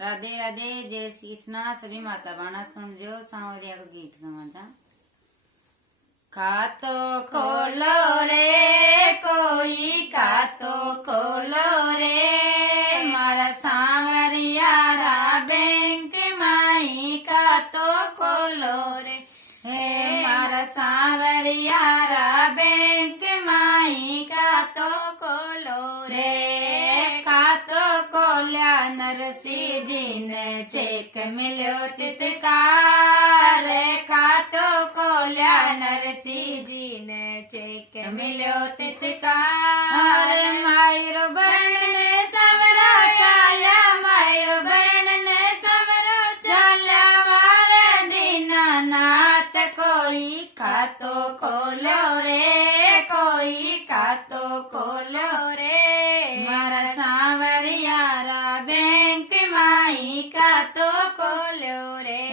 राधे राधे, जय श्री कृष्णा। सभी माता बहना सुन जो सांवरिया को गीत गवाजा। खातो खोलो रे कोई, खातो खोलो रे मारा सांवरिया रा बैंक माई, खातो खोलो रे हे मारा सांवरिया रा बैंक माई, खातो खोलो रे। खातो खोल्या नरसिंह जी ने चेक मिलो तितकार, खातो खोल्या नरसिंह जी ने चेक मिलो तितकार। मायरो बरण ने सवरा चाल्या, मायरो बरण ने सवरा चाल्या मारे दीनानाथ, कोई खातो खोलो रे कोई खातो खोलो रे मारा सांवरिया रा बैंक माई, खातो खोलो रे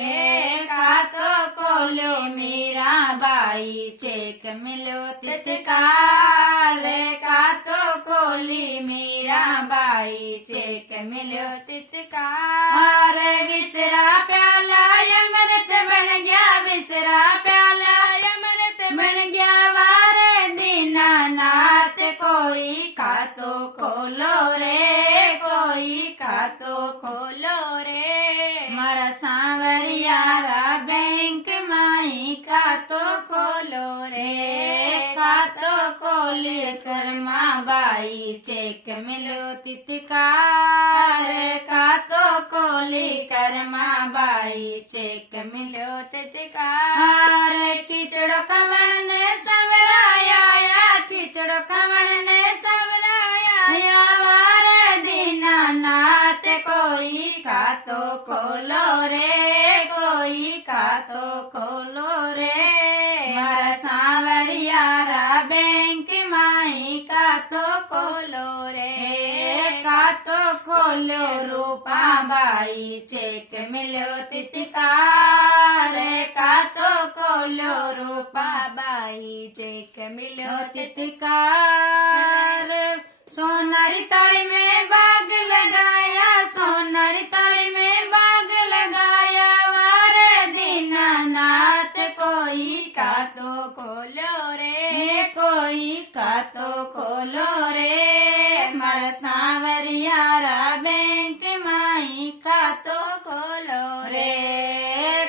खातो खोलो मेरा बाई, चेक मिलो तितकार, खातो खोली मेरा बाई, चेक मिलो तितकार। विसरा प्याला अमृत बन गया, विसरा प्याला अमृत बन गया वारे दीनानाथ, कोई खातो खोलो रे कोई खातो खोलो रे मारा सांवरिया रा बैंक माई, खातो खोलो रे खातो खोले कर्मा बाई, चेक मिलो तितकार, खातो खोले कर्मा बाई, चेक मिलो तितकार। खिचड़ो कमल ने सवराया, खिचड़ो कमल ने सवराया वारे दीनानाथ, कोई खातो खोलो रे कोई खातो खोलो रे मारा सांवरिया रा बैंक माई, खातो खोलो रे खातो खोलो रूपा बाई, चेक मिलो तितकार, खातो खोलो रूपा बाई, चेक मिलो तितकार। सोनारी ताली में बाग लगाया, सोनारी ताली में बाग लगाया वारे दीनानाथ, कोई खातो खोलो रे कोई खातो खोलो रे मारा सांवरिया रा बैंक माई, खातो खोलो रे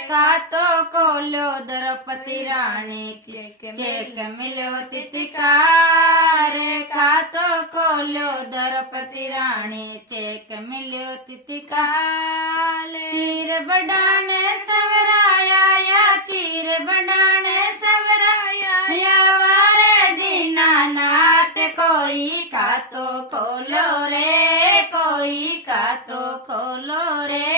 खातो खोलो द्रौपदी रानी, चेक मिलो तितकार, खातो खोलो द्रौपदी रानी, चेक मिलो तितकार। चीर बढ़ान सवराया या चीर बढ़ान सवराया या वारे दीनानाथ, कोई खातो खोलो रे कोई खातो खोलो रे